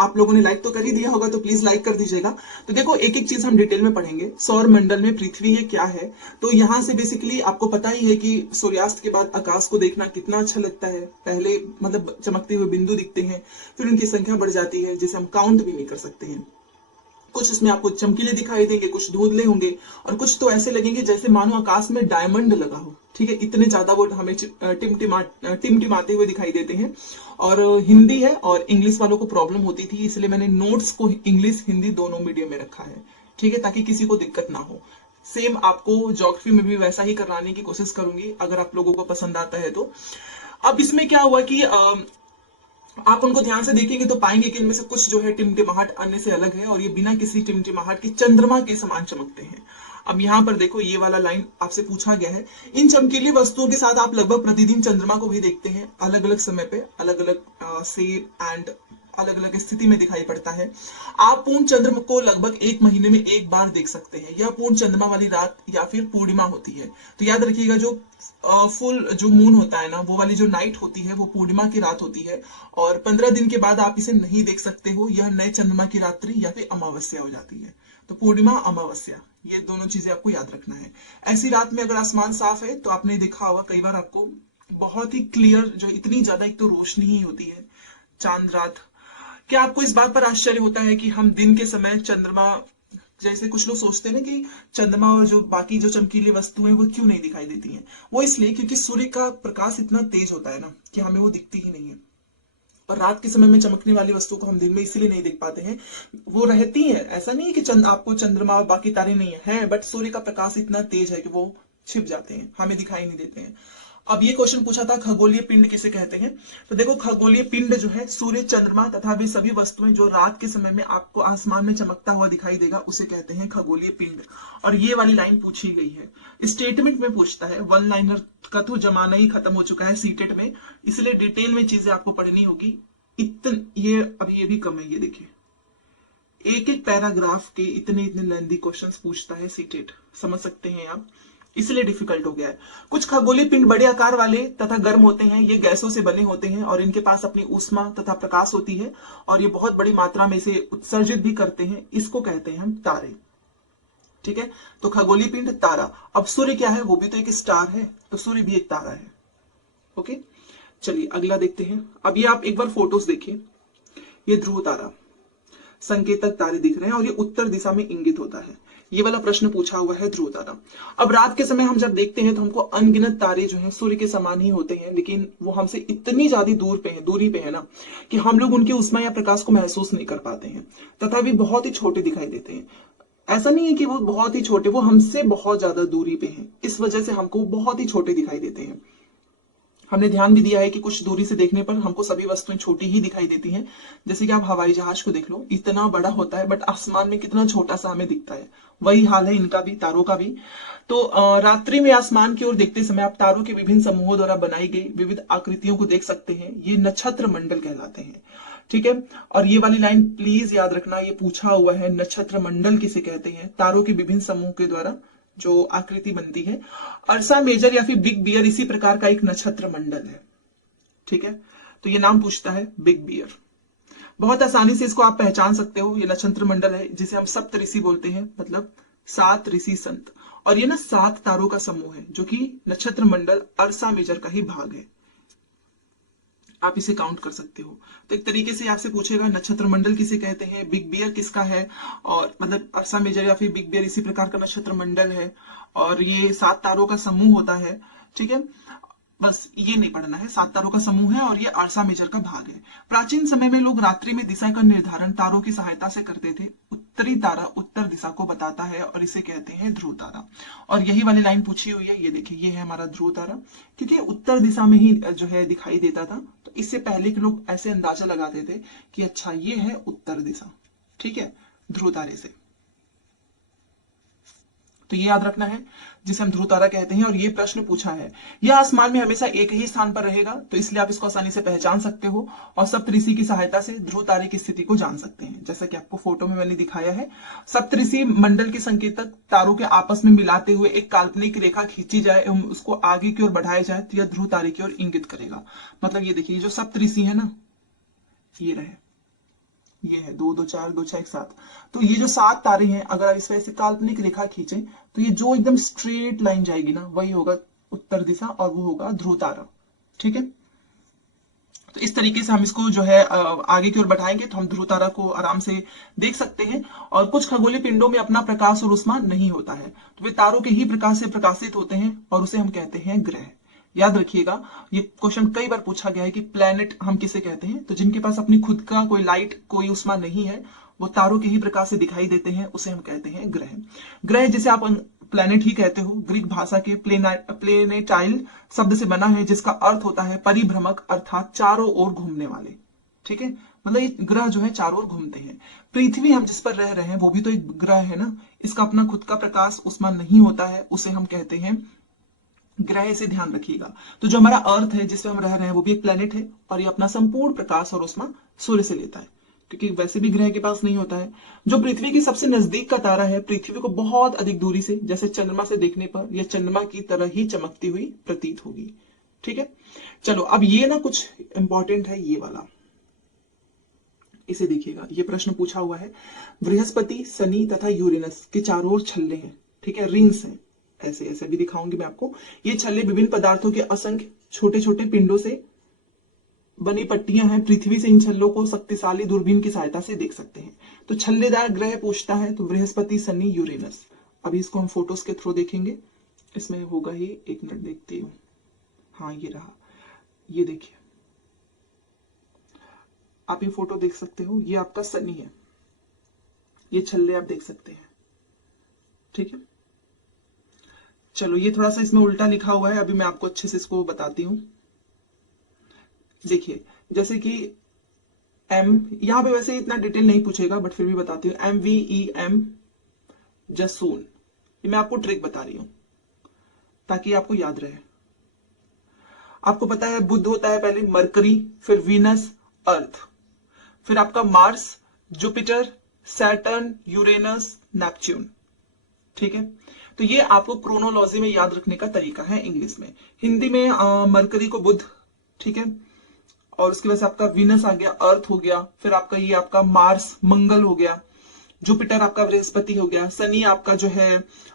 आप लोगों ने लाइक तो कर ही दिया होगा, तो प्लीज लाइक कर दीजिएगा। तो देखो एक एक चीज हम डिटेल में पढ़ेंगे। सौर मंडल में पृथ्वी ये क्या है, तो यहाँ से बेसिकली आपको पता ही है कि सूर्यास्त के बाद आकाश को देखना कितना अच्छा लगता है। पहले मतलब चमकते हुए बिंदु दिखते हैं, फिर उनकी संख्या बढ़ जाती है जिसे हम काउंट भी नहीं कर सकते हैं। कुछ उसमें आपको चमकीले दिखाई देंगे, कुछ धुंधले होंगे, और कुछ तो ऐसे लगेंगे जैसे मानो आकाश में डायमंड लगा हो। ठीक है, इतने ज्यादा वो हमें टिमटिमाते हुए दिखाई देते हैं। और हिंदी है और इंग्लिश वालों को प्रॉब्लम होती थी, इसलिए मैंने नोट्स को इंग्लिश हिंदी दोनों मीडियम में रखा है। ठीक है, ताकि किसी को दिक्कत ना हो। सेम आपको ज्योग्राफी में भी वैसा ही कराने की कोशिश करूंगी, अगर आप लोगों को पसंद आता है तो। अब इसमें क्या हुआ कि आप उनको ध्यान से देखेंगे तो पाएंगे कि इनमें से कुछ जो है टिमटिमाहट अन्य से अलग है, और ये बिना किसी टिमटिमाहट के चंद्रमा के समान चमकते हैं। अब यहाँ पर देखो ये वाला लाइन आपसे पूछा गया है, इन चमकीली वस्तुओं के साथ आप लगभग प्रतिदिन चंद्रमा को भी देखते हैं, अलग अलग समय पे अलग अलग शेप एंड अलग अलग स्थिति में दिखाई पड़ता है। आप पूर्ण चंद्रमा को लगभग एक महीने में एक बार देख सकते हैं। यह पूर्ण चंद्रमा वाली रात या फिर पूर्णिमा होती है। तो याद रखिएगा, जो फुल जो मून होता है ना, वो वाली जो नाइट होती है वो पूर्णिमा की रात होती है, और 15 दिन के बाद आप इसे नहीं देख सकते हो। यह नए चंद्रमा की रात्रि या फिर अमावस्या हो जाती है। तो पूर्णिमा अमावस्या, ये दोनों चीजें आपको याद रखना है। ऐसी रात में अगर आसमान साफ है तो आपने देखा होगा कई बार आपको बहुत ही क्लियर, जो इतनी ज्यादा एक तो रोशनी ही होती है चांद रात। क्या आपको इस बात पर आश्चर्य होता है कि हम दिन के समय चंद्रमा, जैसे कुछ लोग सोचते हैं ना कि चंद्रमा और जो बाकी जो चमकीली वस्तुएं वो क्यों नहीं दिखाई देती हैं, वो इसलिए क्योंकि सूर्य का प्रकाश इतना तेज होता है ना कि हमें वो दिखती ही नहीं है। और रात के समय में चमकने वाली वस्तुओं को हम दिन में इसलिए नहीं देख पाते हैं, वो रहती है। ऐसा नहीं है कि आपको चंद्रमा और बाकी तारे नहीं है, बट सूर्य का प्रकाश इतना तेज है कि वो छिप जाते हैं, हमें दिखाई नहीं देते हैं। अब ये क्वेश्चन पूछा था खगोलीय पिंड किसे कहते हैं। तो देखो खगोलीय पिंड जो है सूर्य, चंद्रमा तथा वे सभी वस्तुएं जो रात के समय में आपको आसमान में चमकता हुआ दिखाई देगा, उसे कहते हैं खगोलीय पिंड। और ये वाली लाइन पूछी गई है, स्टेटमेंट में पूछता है। वन लाइनर का तो जमाना ही खत्म हो चुका है सीटेट में, इसलिए डिटेल में चीजें आपको पढ़नी होगी। ये अभी ये भी कम है, ये देखिए एक एक पैराग्राफ के इतने इतने लेंथी क्वेश्चंस पूछता है सीटेट, समझ सकते हैं आप, इसलिए डिफिकल्ट हो गया है। कुछ खगोलीय पिंड बड़े आकार वाले तथा गर्म होते हैं। ये गैसों से बने होते हैं और इनके पास अपनी ऊष्मा तथा प्रकाश होती है, और ये बहुत बड़ी मात्रा में इसे उत्सर्जित भी करते हैं। इसको कहते हैं हम तारे। ठीक है, तो खगोलीय पिंड तारा। अब सूर्य क्या है, वो भी तो एक स्टार है, तो सूर्य भी एक तारा है। ओके, चलिए अगला देखते हैं। अब ये आप एक बार फोटोज देखिए, ये ध्रुव तारा, संकेतक तारे दिख रहे हैं, और ये उत्तर दिशा में इंगित होता है। ये वाला प्रश्न पूछा हुआ है ध्रुव तारा। अब रात के समय हम जब देखते हैं तो हमको अनगिनत तारे जो हैं सूर्य के समान ही होते हैं, लेकिन वो हमसे इतनी ज्यादा दूरी पे है ना कि हम लोग उनके ऊष्मा या प्रकाश को महसूस नहीं कर पाते हैं, तथा भी बहुत ही छोटे दिखाई देते हैं। ऐसा नहीं है कि वो बहुत ही छोटे, वो हमसे बहुत ज्यादा दूरी पे हैं, इस वजह से हमको बहुत ही छोटे दिखाई देते हैं। हमने ध्यान भी दिया है कि कुछ दूरी से देखने पर हमको सभी वस्तुएं छोटी ही दिखाई देती हैं। जैसे कि आप हवाई जहाज को देख लो, इतना बड़ा होता है बट आसमान में कितना छोटा सा हमें दिखता है। वही हाल है इनका भी, तारों का भी। तो रात्रि में आसमान की ओर देखते समय आप तारों के विभिन्न समूहों द्वारा बनाई गई विविध आकृतियों को देख सकते हैं। ये नक्षत्र मंडल कहलाते हैं। ठीक है, और ये वाली लाइन प्लीज याद रखना, ये पूछा हुआ है, नक्षत्र मंडल किसे कहते हैं, तारों के विभिन्न समूह के द्वारा जो आकृति बनती है। अर्सा मेजर या फिर बिग बियर इसी प्रकार का एक नक्षत्र मंडल है। ठीक है, तो ये नाम पूछता है बिग बियर। बहुत आसानी से इसको आप पहचान सकते हो, ये नक्षत्र मंडल है जिसे हम सप्त ऋषि बोलते हैं, मतलब 7 ऋषि संत। और ये ना 7 तारों का समूह है, जो कि नक्षत्र मंडल अर्सा मेजर का ही भाग है। आप इसे काउंट कर सकते हो। तो एक तरीके से आपसे पूछेगा नक्षत्र मंडल किसे कहते हैं, बिग बियर किसका है, और मतलब अर्सा मेजर या फिर बिग बियर इसी प्रकार का नक्षत्र मंडल है, और ये 7 तारों का समूह होता है। ठीक है, बस ये नहीं पढ़ना है, 7 तारों का समूह है और ये अर्सा मेजर का भाग है। प्राचीन समय में लोग रात्रि में दिशा का निर्धारण तारों की सहायता से करते थे। उत्तरी तारा उत्तर दिशा को बताता है और इसे कहते हैं ध्रुव तारा। और यही वाली लाइन पूछी हुई है, ये देखिए ये है हमारा ध्रुव तारा, क्योंकि उत्तर दिशा में ही जो है दिखाई देता था। तो इससे पहले के लोग ऐसे अंदाजा लगाते थे कि अच्छा ये है उत्तर दिशा। ठीक है, ध्रुव तारे से। तो ये याद रखना है, जिसे हम ध्रुव तारा कहते हैं। और ये प्रश्न पूछा है, यह आसमान में हमेशा एक ही स्थान पर रहेगा, तो इसलिए आप इसको आसानी से पहचान सकते हो, और सप्तऋषि की सहायता से ध्रुव तारे की स्थिति को जान सकते हैं, जैसा कि आपको फोटो में मैंने दिखाया है। सप्तऋषि मंडल के संकेतक तारों के आपस में मिलाते हुए एक काल्पनिक रेखा खींची जाए एवं उसको आगे की ओर बढ़ाया जाए तो यह ध्रुव तारे की ओर इंगित करेगा। मतलब ये देखिए, जो सप्तऋषि है ना, ये रहे, ये है 2 2 4 2 6 7। तो ये जो 7 तारे हैं, अगर आप इस पे ऐसे काल्पनिक रेखा खींचें तो ये जो एकदम स्ट्रेट लाइन जाएगी ना, वही होगा उत्तर दिशा और वो होगा ध्रुव तारा। ठीक है, तो इस तरीके से हम इसको जो है आगे की ओर बढ़ाएंगे तो हम ध्रुव तारा को आराम से देख सकते हैं। और कुछ खगोलीय पिंडों में अपना प्रकाश और उष्मा नहीं होता है, तो वे तारों के ही प्रकाश से प्रकाशित होते हैं और उसे हम कहते हैं ग्रह। याद रखिएगा, ये क्वेश्चन कई बार पूछा गया है कि प्लेनेट हम किसे कहते हैं, तो जिनके पास अपनी खुद का कोई लाइट, कोई उष्मा नहीं है, वो तारों के ही प्रकाश से दिखाई देते हैं, उसे हम कहते हैं ग्रह। ग्रह जिसे आप प्लेनेट ही कहते हो, ग्रीक भाषा के प्लेनेटाइल शब्द से बना है, जिसका अर्थ होता है परिभ्रमक, अर्थात चारों ओर घूमने वाले। ठीक है, मतलब ये ग्रह जो है चारों ओर घूमते हैं। पृथ्वी हम जिस पर रह रहे हैं वो भी तो एक ग्रह है ना, इसका अपना खुद का प्रकाश उष्मा नहीं होता है, उसे हम कहते हैं ग्रह। से ध्यान रखिएगा। तो जो हमारा अर्थ है जिसपे हम रह रहे हैं वो भी एक प्लेनेट है और ये अपना संपूर्ण प्रकाश और उष्मा सूर्य से लेता है, क्योंकि वैसे भी ग्रह के पास नहीं होता है। जो पृथ्वी के सबसे नजदीक का तारा है, पृथ्वी को बहुत अधिक दूरी से, जैसे चंद्रमा से देखने पर यह चंद्रमा की तरह ही चमकती हुई प्रतीत होगी। ठीक है, चलो अब ये ना कुछ इंपॉर्टेंट है, ये वाला इसे देखिएगा। ये प्रश्न पूछा हुआ है, बृहस्पति, शनि तथा यूरेनस के चारों ओर छल्ले हैं। ठीक है, रिंग्स हैं, ऐसे ऐसे भी दिखाऊंगी मैं आपको। ये छल्ले विभिन्न पदार्थों के असंख्य छोटे छोटे पिंडों से बनी पट्टियां हैं। पृथ्वी से इन छल्लों को शक्तिशाली दूरबीन की सहायता से देख सकते हैं। तो छल्लेदार ग्रह पूछता है तो बृहस्पति, शनि, यूरेनस। अभी इसको हम फोटोज के थ्रू देखेंगे, इसमें होगा ही, एक मिनट देखती हूँ। हाँ ये रहा, ये देखिए, आप ये फोटो देख सकते हो, ये आपका शनि है, ये छल्ले आप देख सकते हैं। ठीक है, चलो ये थोड़ा सा इसमें उल्टा लिखा हुआ है, अभी मैं आपको अच्छे से इसको बताती हूँ। देखिए, जैसे कि एम, यहां पे वैसे इतना डिटेल नहीं पूछेगा बट फिर भी बताती हूँ, MVEM जसून, ये मैं आपको ट्रिक बता रही हूं ताकि आपको याद रहे। आपको पता है बुध होता है पहले, मरकरी, फिर वीनस, अर्थ, फिर आपका Mars, Jupiter, Saturn, Uranus, Neptune. ठीक है, तो ये आपको क्रोनोलॉजी में याद रखने का तरीका है इंग्लिश में। हिंदी में मरकरी को बुध, ठीक है, और उसकी वजह से आपका वीनस आ गया, अर्थ हो गया, फिर आपका ये आपका मार्स, मंगल हो गया, जुपिटर आपका बृहस्पति हो गया, शनि आपका जो है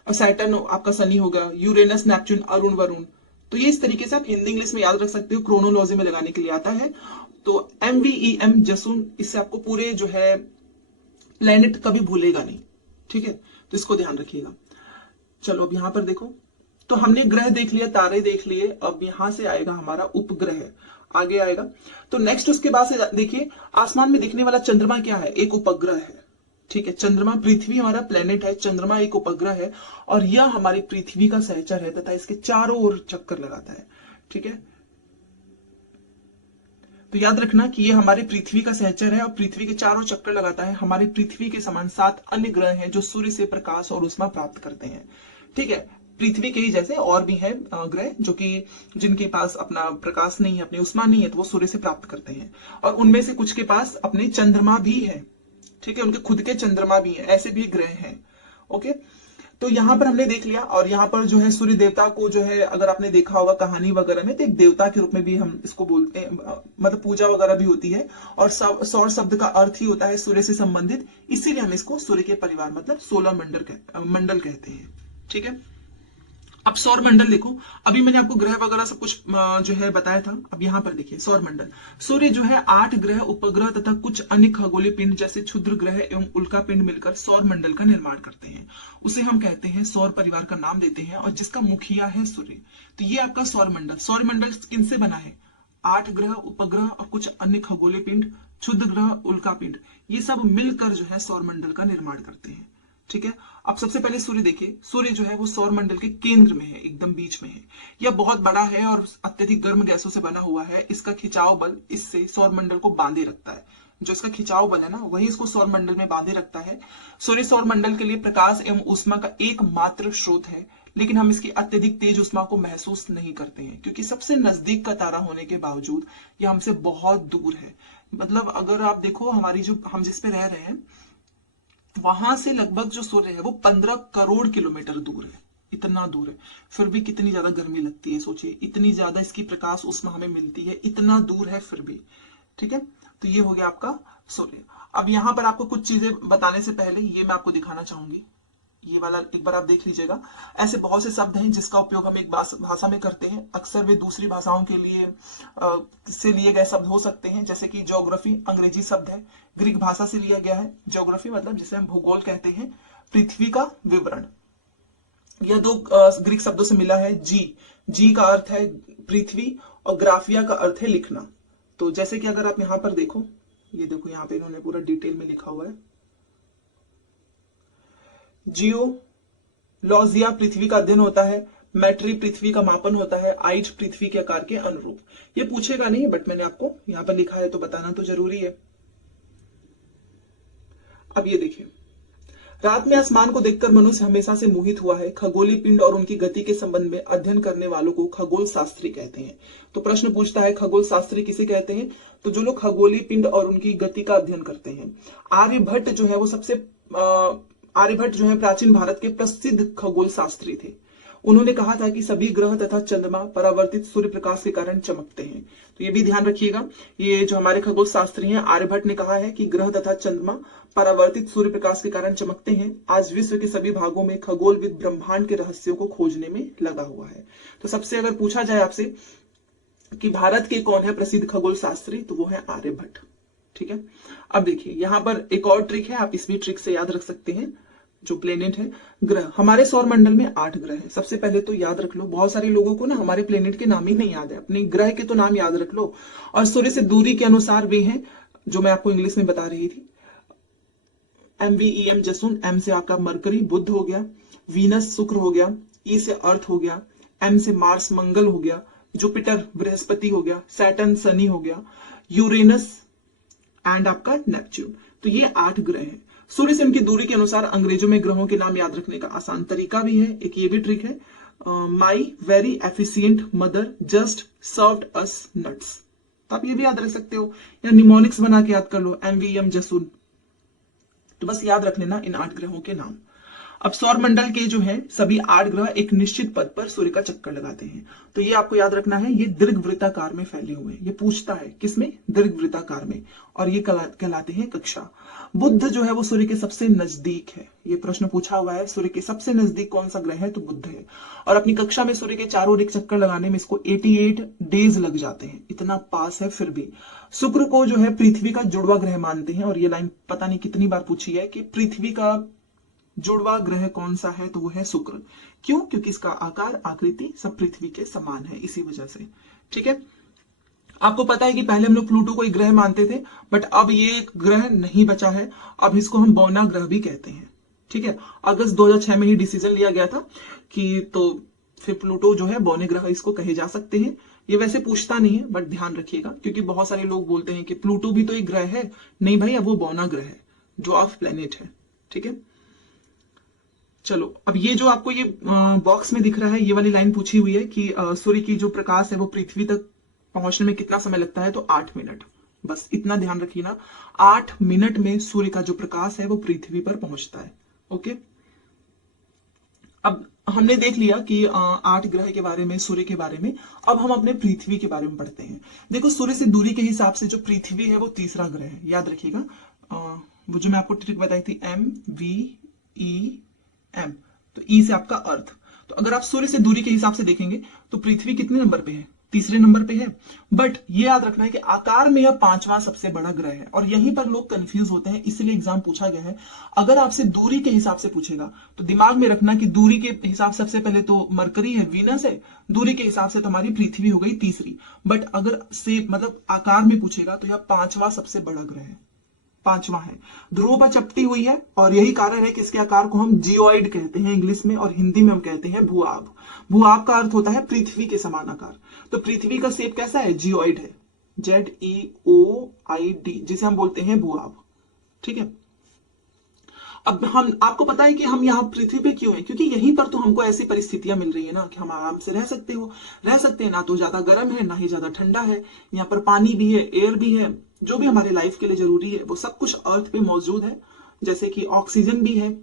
सैटर्न आपका शनि हो गया, यूरेनस, नेपच्यून, अरुण, वरुण। तो ये इस तरीके से आप हिंदी इंग्लिश में याद रख सकते हो, क्रोनोलॉजी में लगाने के लिए आता है। तो MVEM जसून, इससे आपको पूरे जो है प्लेनेट कभी भूलेगा नहीं। ठीक है, तो इसको ध्यान रखिएगा। चलो अब यहां पर देखो, तो हमने ग्रह देख लिया, तारे देख लिए, अब यहां से आएगा हमारा उपग्रह, आगे आएगा। तो नेक्स्ट उसके बाद से देखिए, आसमान में दिखने वाला चंद्रमा क्या है, एक उपग्रह है। ठीक है, चंद्रमा, पृथ्वी हमारा प्लेनेट है, चंद्रमा एक उपग्रह है और यह हमारी पृथ्वी का सहचर है तथा इसके चारों ओर चक्कर लगाता है। ठीक है, तो याद रखना कि ये हमारे पृथ्वी का सहचर है और पृथ्वी के चारों चक्कर लगाता है। हमारी पृथ्वी के समान 7 अन्य ग्रह हैं जो सूर्य से प्रकाश और उष्मा प्राप्त करते हैं। ठीक है, पृथ्वी के ही जैसे और भी है ग्रह जो कि जिनके पास अपना प्रकाश नहीं है, अपनी उष्मा नहीं है, तो वो सूर्य से प्राप्त करते हैं। और उनमें से कुछ के पास अपने चंद्रमा भी है। ठीक है, उनके खुद के चंद्रमा भी है, ऐसे भी ग्रह हैं। ओके, तो यहां पर हमने देख लिया। और यहाँ पर जो है सूर्य देवता को जो है, अगर आपने देखा होगा कहानी वगैरह में, तो एक देवता के रूप में भी हम इसको बोलते हैं, मतलब पूजा वगैरह भी होती है। और सौर शब्द का अर्थ ही होता है सूर्य से संबंधित, इसीलिए हम इसको सूर्य के परिवार मतलब सोलर मंडल कहते हैं। ठीक है, अब सौर मंडल देखो, अभी मैंने आपको ग्रह वगैरह सब कुछ जो है बताया था। अब यहाँ पर देखिए सौर मंडल, सूर्य जो है 8 ग्रह, उपग्रह तथा कुछ अन्य खगोलीय पिंड जैसे क्षुद्र ग्रह एवं उल्का पिंड मिलकर सौर मंडल का निर्माण करते हैं। उसे हम कहते हैं, सौर परिवार का नाम देते हैं और जिसका मुखिया है सूर्य। तो ये आपका सौर मंडल। सौर मंडल किनसे बना है? 8 ग्रह, उपग्रह और कुछ अन्य खगोलीय पिंड, क्षुद्र ग्रह, उल्का पिंड, ये सब मिलकर जो है सौर मंडल का निर्माण करते हैं। ठीक है, अब सबसे पहले सूर्य देखिए, सूर्य जो है वो सौर मंडल के केंद्र में है, एकदम बीच में है। यह बहुत बड़ा है और अत्यधिक गर्म गैसों से बना हुआ है। इसका खिंचाव बल इससे सौर मंडल को बांधे रखता है। जो इसका खिंचाव बल है ना, वही इसको सौर मंडल में बांधे रखता है। सूर्य सौर मंडल के लिए प्रकाश एवं ऊष्मा का एकमात्र स्रोत है, लेकिन हम इसकी अत्यधिक तेज ऊष्मा को महसूस नहीं करते हैं, क्योंकि सबसे नजदीक का तारा होने के बावजूद यह हमसे बहुत दूर है। मतलब अगर आप देखो, हमारी जो हम जिस पे रह रहे हैं वहां से लगभग जो सूर्य है वो 15 करोड़ किलोमीटर दूर है, इतना दूर है। फिर भी कितनी ज्यादा गर्मी लगती है, सोचिए, इतनी ज्यादा इसकी प्रकाश उष्मा हमें मिलती है, इतना दूर है फिर भी। ठीक है, तो ये हो गया आपका सूर्य। अब यहाँ पर आपको कुछ चीजें बताने से पहले ये मैं आपको दिखाना चाहूंगी, ये वाला एक बार आप देख लीजिएगा। ऐसे बहुत से शब्द हैं जिसका उपयोग हम एक भाषा में करते हैं, अक्सर वे दूसरी भाषाओं के लिए से लिए गए शब्द हो सकते हैं। जैसे कि ज्योग्राफी अंग्रेजी शब्द है, ग्रीक भाषा से लिया गया है। ज्योग्राफी मतलब जिसे हम भूगोल कहते हैं, पृथ्वी का विवरण, यह दो ग्रीक शब्दों से मिला है। जी का अर्थ है पृथ्वी और ग्राफिया का अर्थ है लिखना। तो जैसे कि अगर आप यहाँ पर देखो, ये देखो यहाँ पे इन्होंने पूरा डिटेल में लिखा हुआ है। जियोलॉजिया पृथ्वी का अध्ययन होता है, मैट्री पृथ्वी का मापन होता है, आइज पृथ्वी के आकार के अनुरूप। ये पूछेगा नहीं, बट मैंने आपको यहाँ पर लिखा है तो बताना तो जरूरी है। अब ये देखिए, रात में आसमान को देखकर मनुष्य हमेशा से मोहित हुआ है। खगोलीय पिंड और उनकी गति के संबंध में अध्ययन करने वालों को खगोल शास्त्री कहते हैं। तो प्रश्न पूछता है खगोल शास्त्री किसे कहते हैं? तो जो लोग खगोलीय पिंड और उनकी गति का अध्ययन करते हैं। आर्यभट्ट जो है वो आर्यभट्ट जो है प्राचीन भारत के प्रसिद्ध खगोल शास्त्री थे। उन्होंने कहा था कि सभी ग्रह तथा चंद्रमा परावर्तित सूर्य प्रकाश के कारण चमकते हैं। तो ये भी ध्यान रखिएगा, ये जो हमारे खगोल शास्त्री हैं आर्यभट्ट ने कहा है कि ग्रह तथा चंद्रमा परावर्तित सूर्य प्रकाश के कारण चमकते हैं। आज विश्व के सभी भागों में खगोलविद ब्रह्मांड के रहस्यों को खोजने में लगा हुआ है। तो सबसे अगर पूछा जाए आपसे कि भारत के कौन है प्रसिद्ध खगोल शास्त्री, तो वो है आर्यभट्ट। ठीक है, अब देखिए यहाँ पर एक और ट्रिक है, आप इस भी ट्रिक से याद रख सकते हैं। जो प्लेनेट है, ग्रह, हमारे सौर मंडल में 8 ग्रह हैं। सबसे पहले तो याद रख लो, बहुत सारे लोगों को ना हमारे प्लेनेट के नाम ही नहीं याद है, अपने ग्रह के तो नाम याद रख लो। और सूर्य से दूरी के अनुसार वे हैं जो मैं आपको इंग्लिश में बता रही थी। MVEM जसून, M से आपका मरकरी बुध हो गया, वीनस शुक्र हो गया, E से अर्थ हो गया, M से मार्स मंगल हो गया, जुपिटर बृहस्पति हो गया, सैटर्न शनि हो गया, यूरेनस एंड आपका नेपच्यून। तो ये 8 ग्रह हैं। सूर्य से उनकी दूरी के अनुसार अंग्रेजों में ग्रहों के नाम याद रखने का आसान तरीका भी है। एक ये भी ट्रिक है, my very efficient mother just served us nuts. तो आप ये भी याद रख सकते हो, या निमोनिक्स बना के याद कर लो, MVEM जसून। तो बस याद रख लेना इन 8 ग्रहों के नाम। अब सौर मंडल के जो है सभी 8 ग्रह एक निश्चित पथ पर सूर्य का चक्कर लगाते हैं। तो ये आपको याद रखना है, ये दीर्घवृत्ताकार में फैले हुए हैं। ये पूछता है किसमें? दीर्घवृत्ताकार में, और ये कहलाते हैं कक्षा। बुध जो है वो सूर्य के सबसे नजदीक है। ये प्रश्न पूछा हुआ है, सूर्य के सबसे नजदीक कौन सा ग्रह है? तो बुध है। और अपनी कक्षा में सूर्य के चारों ओर एक चक्कर लगाने में इसको 88 डेज लग जाते हैं, इतना पास है फिर भी। शुक्र को जो है पृथ्वी का जुड़वा ग्रह मानते हैं, और ये लाइन पता नहीं कितनी बार पूछी है कि पृथ्वी का जुड़वा ग्रह कौन सा है, तो वो है शुक्र। क्यों? क्योंकि इसका आकार आकृति सब पृथ्वी के समान है, इसी वजह से। ठीक है, आपको पता है कि पहले हम लोग प्लूटो को एक ग्रह मानते थे, बट अब ये ग्रह नहीं बचा है, अब इसको हम बौना ग्रह भी कहते हैं। ठीक है, अगस्त 2006 में ही डिसीजन लिया गया था कि तो फिर प्लूटो जो है बौने ग्रह इसको कहे जा सकते हैं। ये वैसे पूछता नहीं है, बट ध्यान रखिएगा, क्योंकि बहुत सारे लोग बोलते हैं कि प्लूटो भी तो एक ग्रह है। नहीं भाई, अब वो बौना ग्रह है, ड्वार्फ प्लेनेट है। ठीक है, चलो अब ये जो आपको ये बॉक्स में दिख रहा है, ये वाली लाइन पूछी हुई है कि सूर्य की जो प्रकाश है वो पृथ्वी तक पहुंचने में कितना समय लगता है? तो 8 मिनट। बस इतना ध्यान रखिए ना, 8 मिनट में सूर्य का जो प्रकाश है वो पृथ्वी पर पहुंचता है। ओके, अब हमने देख लिया कि 8 ग्रह के बारे में, सूर्य के बारे में। अब हम अपने पृथ्वी के बारे में पढ़ते हैं। देखो, सूर्य से दूरी के हिसाब से जो पृथ्वी है वो तीसरा ग्रह है, याद रखिएगा। वो जो मैं आपको ट्रिक बताई थी, MVEM, तो ई से आपका अर्थ। तो अगर आप सूर्य से दूरी के हिसाब से देखेंगे तो पृथ्वी कितने नंबर पे है? तीसरे नंबर पे है। बट ये याद रखना है कि आकार में यह 5वां सबसे बड़ा ग्रह है, और यहीं पर लोग कंफ्यूज होते हैं, इसलिए एग्जाम पूछा गया है। अगर आपसे दूरी के हिसाब से पूछेगा तो दिमाग में रखना कि दूरी के हिसाब से सबसे पहले तो मरकरी है, वीनस है, दूरी के हिसाब से तो हमारी पृथ्वी हो गई तीसरी। बट अगर से मतलब आकार में पूछेगा तो यह 5वां सबसे बड़ा ग्रह है, 5वां है। ध्रुव पर चपटी हुई है, और यही कारण है कि इसके आकार को हम जियोइड कहते हैं इंग्लिश में, और हिंदी में हम कहते हैं भूआब। भूआब का अर्थ होता है पृथ्वी के समान आकार। तो पृथ्वी का शेप कैसा है? जियोइड है, ZEOID, जिसे हम बोलते हैं भूआब। ठीक है, अब हम आपको पता है कि हम यहाँ पृथ्वी पे क्यों हैं? क्योंकि यहीं पर तो हमको ऐसी परिस्थितियां मिल रही है ना कि हम आराम से रह सकते हैं, ना तो ज्यादा गर्म है ना ही ज्यादा ठंडा है। यहाँ पर पानी भी है, एयर भी है, जो भी हमारे लाइफ के लिए जरूरी है वो सब कुछ अर्थ पे मौजूद है, जैसे कि ऑक्सीजन भी है।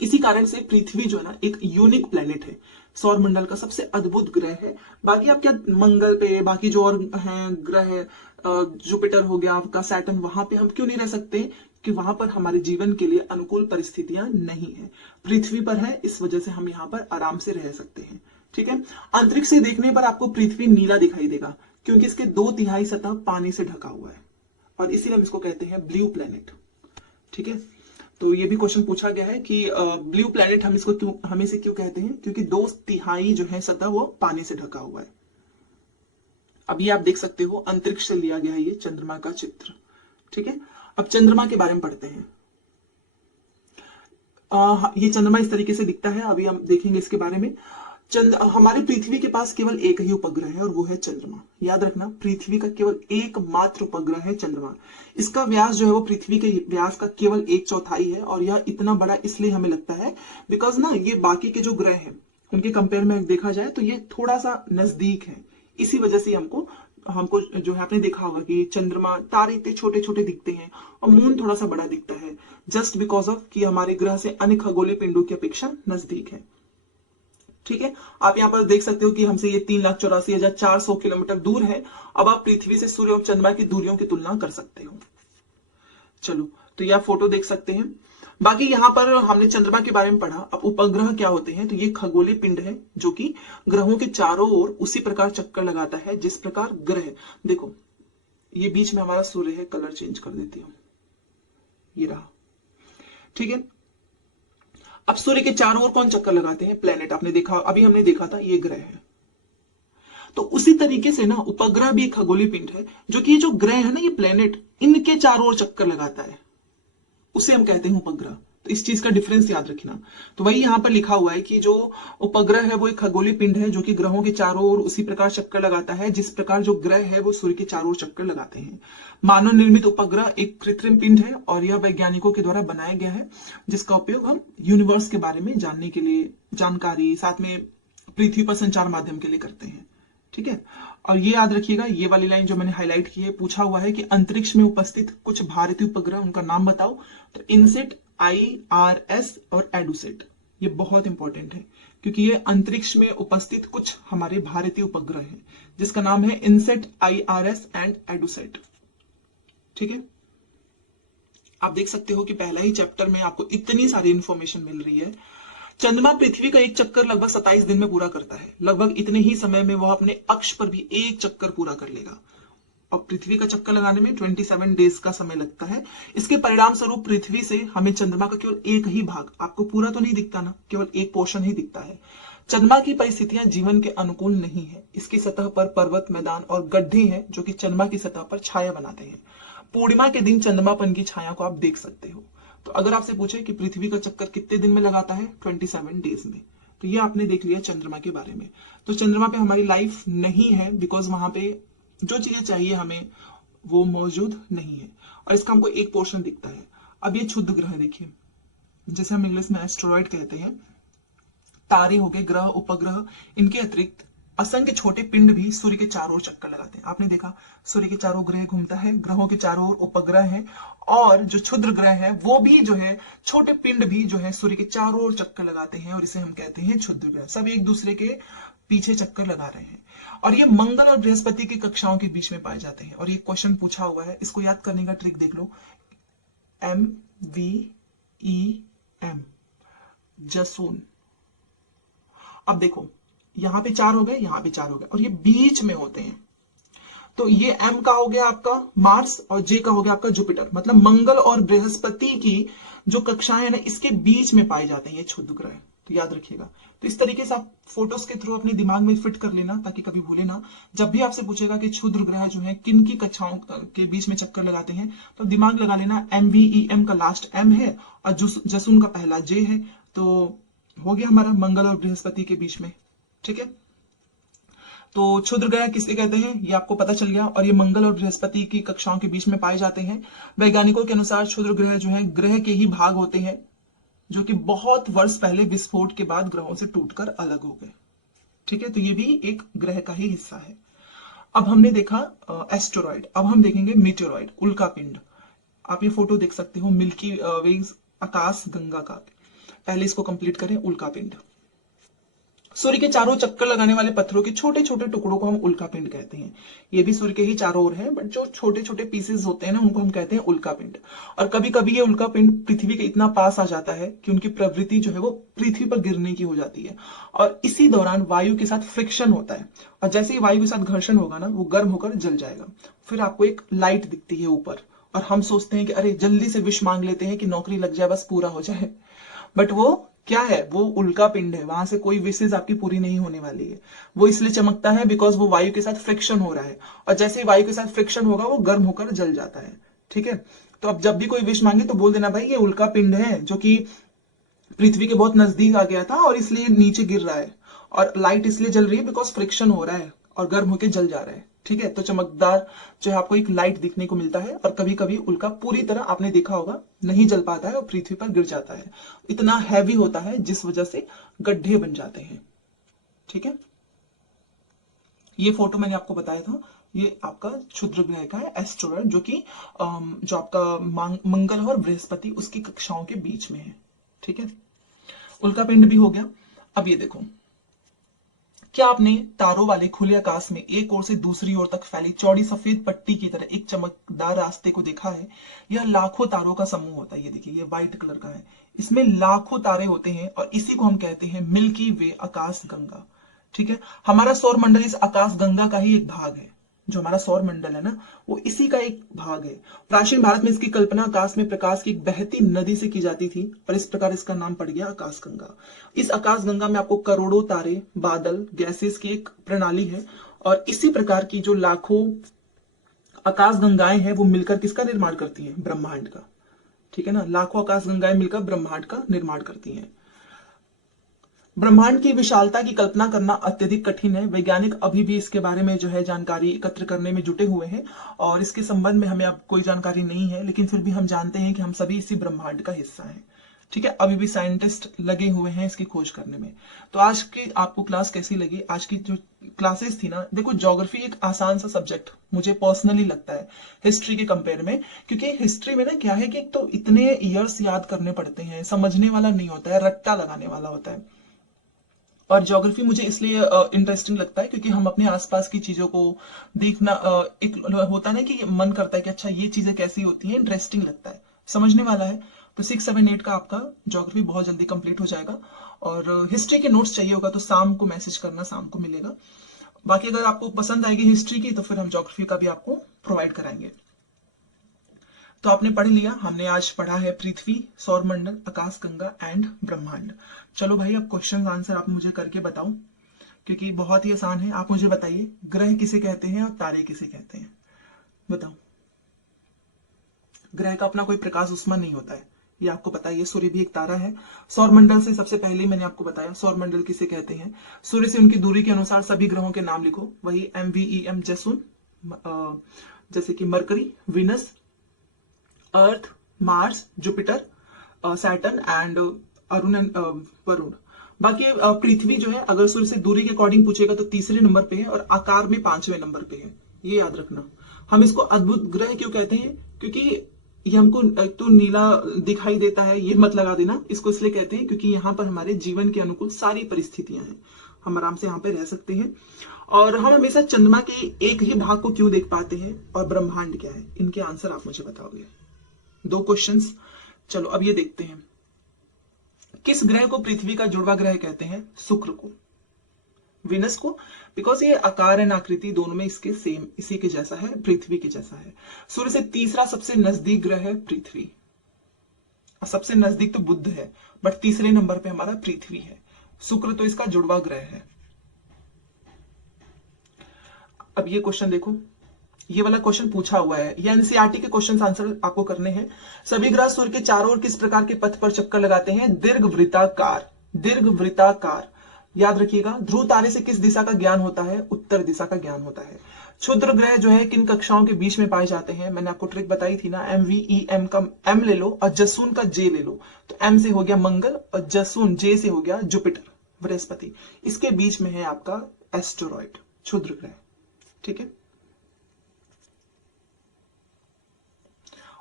इसी कारण से पृथ्वी जो है ना एक यूनिक प्लेनेट है, सौर मंडल का सबसे अद्भुत ग्रह है। बाकी आप क्या मंगल पे, बाकी जो और हैं ग्रह है, जुपिटर हो गया आपका, सैटर्न, वहां पे हम क्यों नहीं रह सकते? कि वहां पर हमारे जीवन के लिए अनुकूल परिस्थितियां नहीं है। पृथ्वी पर है, इस वजह से हम यहाँ पर आराम से रह सकते हैं। ठीक है। अंतरिक्ष से देखने पर आपको पृथ्वी नीला दिखाई देगा, क्योंकि इसके 2/3 सतह पानी से ढका हुआ है, और इसीलिए हम इसको कहते हैं ब्लू प्लेनेट। ठीक है। तो ये भी क्वेश्चन पूछा गया है कि ब्लू प्लेनेट हम इसे क्यों कहते हैं? क्योंकि 2/3 जो है सतह वो पानी से ढका हुआ है। अभी आप देख सकते हो अंतरिक्ष से लिया गया है ये चंद्रमा का चित्र। ठीक है। अब चंद्रमा के बारे में पढ़ते हैं। ये चंद्रमा इस तरीके से दिखता है, अभी हम देखेंगे इसके बारे में। हमारी पृथ्वी के पास केवल एक ही उपग्रह है, और वो है चंद्रमा। याद रखना, पृथ्वी का केवल एकमात्र उपग्रह है चंद्रमा। इसका व्यास जो है वो पृथ्वी के व्यास का केवल 1/4 है, और यह इतना बड़ा इसलिए हमें लगता है बिकॉज ना ये बाकी के जो ग्रह हैं उनके कंपेयर में देखा जाए तो ये थोड़ा सा नजदीक है। इसी वजह से हमको जो है, आपने देखा होगा कि चंद्रमा, तारे इतने छोटे छोटे दिखते हैं और मून थोड़ा सा बड़ा दिखता है, जस्ट बिकॉज ऑफ कि हमारे ग्रह से अन्य खगोलीय पिंडों की अपेक्षा नजदीक है। ठीक है। आप यहाँ पर देख सकते हो कि हमसे ये 3,84,400 किलोमीटर दूर है। अब आप पृथ्वी से सूर्य और चंद्रमा की दूरियों की तुलना कर सकते हो। चलो, तो यह फोटो देख सकते हैं। बाकी यहाँ पर हमने चंद्रमा के बारे में पढ़ा। अब उपग्रह क्या होते हैं? तो ये खगोलीय पिंड है जो कि ग्रहों के चारों ओर उसी प्रकार चक्कर लगाता है जिस प्रकार ग्रह, देखो ये बीच में हमारा सूर्य है, कलर चेंज कर देती हूं, ये रहा। ठीक है। अब सूर्य के चारों ओर कौन चक्कर लगाते हैं? प्लेनेट। आपने देखा, अभी हमने देखा था, ये ग्रह है। तो उसी तरीके से ना उपग्रह भी एक खगोलीय पिंड है, जो कि ये जो ग्रह है ना, ये प्लेनेट, इनके चारों ओर चक्कर लगाता है, उसे हम कहते हैं उपग्रह। तो इस चीज का डिफरेंस याद रखना। तो वही यहां पर लिखा हुआ है कि जो उपग्रह है वो एक खगोलीय पिंड है जो कि ग्रहों के चारों ओर उसी प्रकार चक्कर लगाता है जिस प्रकार जो ग्रह है वो सूर्य के चारों ओर चक्कर लगाते हैं। मानव निर्मित उपग्रह एक कृत्रिम पिंड है, और यह वैज्ञानिकों के द्वारा बनाया गया है, जिसका उपयोग हम यूनिवर्स के बारे में जानने के लिए, जानकारी, साथ में पृथ्वी पर संचार माध्यम के लिए करते हैं। ठीक है। और ये याद रखिएगा, ये वाली लाइन जो मैंने हाईलाइट की है, पूछा हुआ है कि अंतरिक्ष में उपस्थित कुछ भारतीय उपग्रह, उनका नाम बताओ। तो इनसेट, IRS और एडुसेट, ये बहुत इंपॉर्टेंट है क्योंकि ये अंतरिक्ष में उपस्थित कुछ हमारे भारतीय उपग्रह हैं, जिसका नाम है इनसेट, IRS एंड एडुसेट। ठीक है। आप देख सकते हो कि पहला ही चैप्टर में आपको इतनी सारी इंफॉर्मेशन मिल रही है। चंद्रमा पृथ्वी का एक चक्कर लगभग 27 दिन में पूरा करता है। लगभग इतने ही समय में वह अपने अक्ष पर भी एक चक्कर पूरा कर लेगा, और पृथ्वी का चक्कर लगाने में 27 डेज का समय लगता है। इसके परिणाम स्वरूप पृथ्वी से हमें चंद्रमा का केवल एक ही भाग, आपको पूरा तो नहीं दिखता ना, केवल एक पोर्शन ही दिखता है। चंद्रमा की परिस्थितियां जीवन के अनुकूल नहीं है। इसकी सतह पर पर्वत, मैदान और गड्ढे हैं जो कि चंद्रमा की सतह पर छाया बनाते हैं। पूर्णिमा के दिन चंद्रमापन की छाया को आप देख सकते हो। तो अगर आपसे पूछे कि पृथ्वी का चक्कर कितने दिन में लगाता है, 27 डेज में। तो ये आपने देख लिया चंद्रमा के बारे में। तो चंद्रमा पे हमारी लाइफ नहीं है, बिकॉज वहां पे जो चीजें चाहिए हमें वो मौजूद नहीं है, और इसका हमको एक पोर्शन दिखता है। अब ये क्षुद्र ग्रह देखिए, जैसे हम इंग्लिश में एस्टेरॉइड कहते हैं, तारे हो गए, ग्रह, उपग्रह, इनके अतिरिक्त असंख्य छोटे पिंड भी सूर्य के चारों ओर चक्कर लगाते हैं। आपने देखा, सूर्य के चारों ग्रह घूमता है, ग्रहों के चारों ओर उपग्रह है, और जो क्षुद्र ग्रह है वो भी जो है, छोटे पिंड भी जो है सूर्य के चारों ओर चक्कर लगाते हैं, और इसे हम कहते हैं क्षुद्र ग्रह। सब एक दूसरे के पीछे चक्कर लगा रहे हैं, और ये मंगल और बृहस्पति की कक्षाओं के बीच में पाए जाते हैं। और ये क्वेश्चन पूछा हुआ है, इसको याद करने का ट्रिक देख लो, MVEM, जसून। अब देखो, यहां पे 4 हो गए, यहां पे 4 हो गए, और ये बीच में होते हैं। तो ये M का हो गया आपका मार्स, और J का हो गया आपका जुपिटर। मतलब मंगल और बृहस्पति की जो कक्षाएं है ना, इसके बीच में पाए जाते हैं ये क्षुद्र ग्रह। तो याद रखिएगा। तो इस तरीके से आप फोटोज के थ्रू अपने दिमाग में फिट कर लेना, ताकि कभी भूले ना। जब भी आपसे पूछेगा कि क्षुद्र ग्रह जो है किन की कक्षाओं के बीच में चक्कर लगाते हैं, तो दिमाग लगा लेना, MVEM का लास्ट M है, और जसून का पहला J है। तो हो गया हमारा मंगल और बृहस्पति के बीच में। ठीक है। तो क्षुद्र ग्रह किसे कहते हैं ये आपको पता चल गया, और ये मंगल और बृहस्पति की कक्षाओं के बीच में पाए जाते हैं। वैज्ञानिकों के अनुसार क्षुद्र ग्रह जो है ग्रह के ही भाग होते हैं, जो कि बहुत वर्ष पहले विस्फोट के बाद ग्रहों से टूटकर अलग हो गए। ठीक है। तो ये भी एक ग्रह का ही हिस्सा है। अब हमने देखा एस्टेरॉइड, अब हम देखेंगे मीटेरॉइड, उल्कापिंड। आप ये फोटो देख सकते हो मिल्की वे आकाश गंगा का। पहले इसको कंप्लीट करें, उल्कापिंड। सूर्य के चारों चक्कर लगाने वाले पत्थरों के छोटे छोटे टुकड़ों को हम उल्कापिंड कहते हैं। ये भी सूर्य के ही चारों ओर है, बट जो छोटे छोटे पीसेस होते हैं ना, उनको हम कहते हैं उल्कापिंड। और कभी कभी ये उल्कापिंड पृथ्वी के इतना पास आ जाता है कि उनकी प्रवृत्ति जो है वो पृथ्वी पर गिरने की हो जाती है, और इसी दौरान वायु के साथ फ्रिक्शन होता है, और जैसे ही वायु के साथ घर्षण होगा ना, वो गर्म होकर जल जाएगा। फिर आपको एक लाइट दिखती है ऊपर, और हम सोचते हैं कि अरे जल्दी से विश मांग लेते हैं कि नौकरी लग जाए, बस पूरा हो जाए। बट वो क्या है, वो उल्का पिंड है, वहां से कोई विशेष आपकी पूरी नहीं होने वाली है। वो इसलिए चमकता है बिकॉज वो वायु के साथ फ्रिक्शन हो रहा है, और जैसे ही वायु के साथ फ्रिक्शन होगा वो गर्म होकर जल जाता है। ठीक है, तो अब जब भी कोई विश मांगे तो बोल देना भाई ये उल्का पिंड है, जो कि पृथ्वी के बहुत नजदीक आ गया था और इसलिए नीचे गिर रहा है, और लाइट इसलिए जल रही है बिकॉज फ्रिक्शन हो रहा है और गर्म होकर जल जा रहा है। ठीक है, तो चमकदार जो है आपको एक लाइट दिखने को मिलता है, और कभी कभी उल्का पूरी तरह आपने देखा होगा नहीं जल पाता है और पृथ्वी पर गिर जाता है। इतना हैवी होता है जिस वजह से गड्ढे बन जाते हैं। ठीक है, ये फोटो मैंने आपको बताया था, ये आपका क्षुद्र ग्रह का है, एस्टेरॉयड, जो कि जो आपका मंगल और बृहस्पति उसकी कक्षाओं के बीच में है। ठीक है, उल्कापिंड भी हो गया। अब ये देखो, क्या आपने तारों वाले खुले आकाश में एक ओर से दूसरी ओर तक फैली चौड़ी सफेद पट्टी की तरह एक चमकदार रास्ते को देखा है? यह लाखों तारों का समूह होता है। ये देखिए, ये व्हाइट कलर का है, इसमें लाखों तारे होते हैं, और इसी को हम कहते हैं मिल्की वे, आकाश गंगा। ठीक है, हमारा सौर मंडल इस आकाश गंगा का ही एक भाग है। जो हमारा सौर मंडल है ना, वो इसी का एक भाग है। प्राचीन भारत में इसकी कल्पना आकाश में प्रकाश की एक बहती नदी से की जाती थी, और इस प्रकार इसका नाम पड़ गया आकाश गंगा। इस आकाश गंगा में आपको करोड़ों तारे, बादल, गैसेस की एक प्रणाली है, और इसी प्रकार की जो लाखों आकाश गंगाएं हैं वो मिलकर किसका निर्माण करती हैं? ब्रह्मांड का। ठीक है ना, लाखों आकाश गंगाएं मिलकर ब्रह्मांड का निर्माण करती हैं। ब्रह्मांड की विशालता की कल्पना करना अत्यधिक कठिन है। वैज्ञानिक अभी भी इसके बारे में जो है जानकारी एकत्र करने में जुटे हुए हैं, और इसके संबंध में हमें अब कोई जानकारी नहीं है, लेकिन फिर भी हम जानते हैं कि हम सभी इसी ब्रह्मांड का हिस्सा हैं। ठीक है, अभी भी साइंटिस्ट लगे हुए हैं इसकी खोज करने में। तो आज की आपको क्लास कैसी लगी? आज की जो क्लासेस थी ना, देखो ज्योग्राफी एक आसान सा सब्जेक्ट मुझे पर्सनली लगता है हिस्ट्री के कंपेयर में, क्योंकि हिस्ट्री में ना क्या है कि एक तो इतने ईयर्स याद करने पड़ते हैं, समझने वाला नहीं होता है, रट्टा लगाने वाला होता है। और ज्योग्राफी मुझे इसलिए इंटरेस्टिंग लगता है क्योंकि हम अपने आसपास की चीजों को देखना, एक होता है ना कि मन करता है कि अच्छा ये चीजें कैसी होती हैं, इंटरेस्टिंग लगता है, समझने वाला है। तो 6, 7, 8 का आपका ज्योग्राफी बहुत जल्दी कंप्लीट हो जाएगा। और हिस्ट्री के नोट्स चाहिए होगा तो शाम को मैसेज करना, शाम को मिलेगा। बाकी अगर आपको पसंद आएगी हिस्ट्री की तो फिर हम ज्योग्राफी का भी आपको प्रोवाइड कराएंगे। तो आपने पढ़ लिया, हमने आज पढ़ा है पृथ्वी, सौरमंडल, आकाश गंगा एंड ब्रह्मांड। चलो भाई, अब क्वेश्चन आंसर आप मुझे करके बताओ, क्योंकि बहुत ही आसान है। आप मुझे बताइए, ग्रह किसे कहते हैं और तारे किसे कहते हैं? बताओ। ग्रह का अपना कोई प्रकाश उष्मा नहीं होता है, ये आपको पता है। ये सूर्य भी एक तारा है। सौरमंडल से सबसे पहले मैंने आपको बताया सौरमंडल किसे कहते हैं। सूर्य से उनकी दूरी के अनुसार सभी ग्रहों के नाम लिखो, वही MVEM, जैसून, जैसे कि mercury, Venus, earth, Mars, Jupiter, Saturn and Arun and Varun. बाकी पृथ्वी जो है, अगर सूर्य से दूरी के अकॉर्डिंग पूछेगा तो तीसरे नंबर पे है, और आकार में 5वें नंबर पे है। ये याद रखना। हम इसको अद्भुत ग्रह क्यों कहते हैं? क्योंकि ये हमको एक तो नीला दिखाई देता है, ये मत लगा देना। इसको इसलिए कहते हैं क्योंकि यहाँ पर हमारे जीवन के अनुकूल सारी परिस्थितियां हैं, हम आराम से यहाँ पे रह सकते हैं। और हम हमेशा चंद्रमा के एक ही भाग को क्यों देख पाते हैं, और ब्रह्मांड क्या है? इनके आंसर आप मुझे बताओगे। 2 क्वेश्चंस। चलो अब ये देखते हैं, किस ग्रह को पृथ्वी का जुड़वा ग्रह कहते हैं? शुक्र को। विनस को, बिकॉज ये आकार एंड आकृति दोनों में इसके सेम, इसी के जैसा है, पृथ्वी के जैसा है। सूर्य से तीसरा सबसे नजदीक ग्रह है पृथ्वी। सबसे नजदीक तो बुध है, बट तीसरे नंबर पे हमारा पृथ्वी है। शुक्र तो इसका जुड़वा ग्रह है। अब ये क्वेश्चन देखो, ये वाला क्वेश्चन पूछा हुआ है, ये एनसीईआरटी के क्वेश्चन आंसर आपको करने हैं। सभी ग्रह सूर्य के चारों ओर किस प्रकार के पथ पर चक्कर लगाते हैं? दीर्घवृत्ताकार। दीर्घवृत्ताकार याद रखिएगा। ध्रुव तारे से किस दिशा का ज्ञान होता है? उत्तर दिशा का ज्ञान होता है। क्षुद्र ग्रह जो है किन कक्षाओं के बीच में पाए जाते हैं? मैंने आपको ट्रिक बताई थी ना, MVEM का M ले लो और जसून का J ले लो, तो M से हो गया मंगल और जसून J से हो गया जुपिटर, बृहस्पति। इसके बीच में है आपका एस्टेरॉयड, क्षुद्र ग्रह। ठीक है,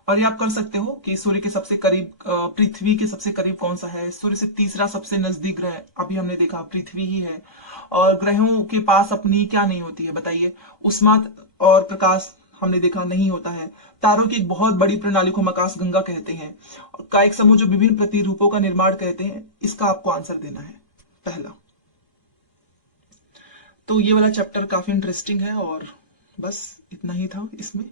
और ये आप कर सकते हो कि सूर्य के सबसे करीब, पृथ्वी के सबसे करीब कौन सा है। सूर्य से तीसरा सबसे नजदीक ग्रह अभी हमने देखा पृथ्वी ही है। और ग्रहों के पास अपनी क्या नहीं होती है बताइए, उष्मा और प्रकाश हमने देखा नहीं होता है। तारों की एक बहुत बड़ी प्रणाली को हम आकाश गंगा कहते हैं, का एक समूह जो विभिन्न प्रतिरूपों का निर्माण कहते हैं। इसका आपको आंसर देना है पहला। तो ये वाला चैप्टर काफी इंटरेस्टिंग है और बस इतना ही था इसमें।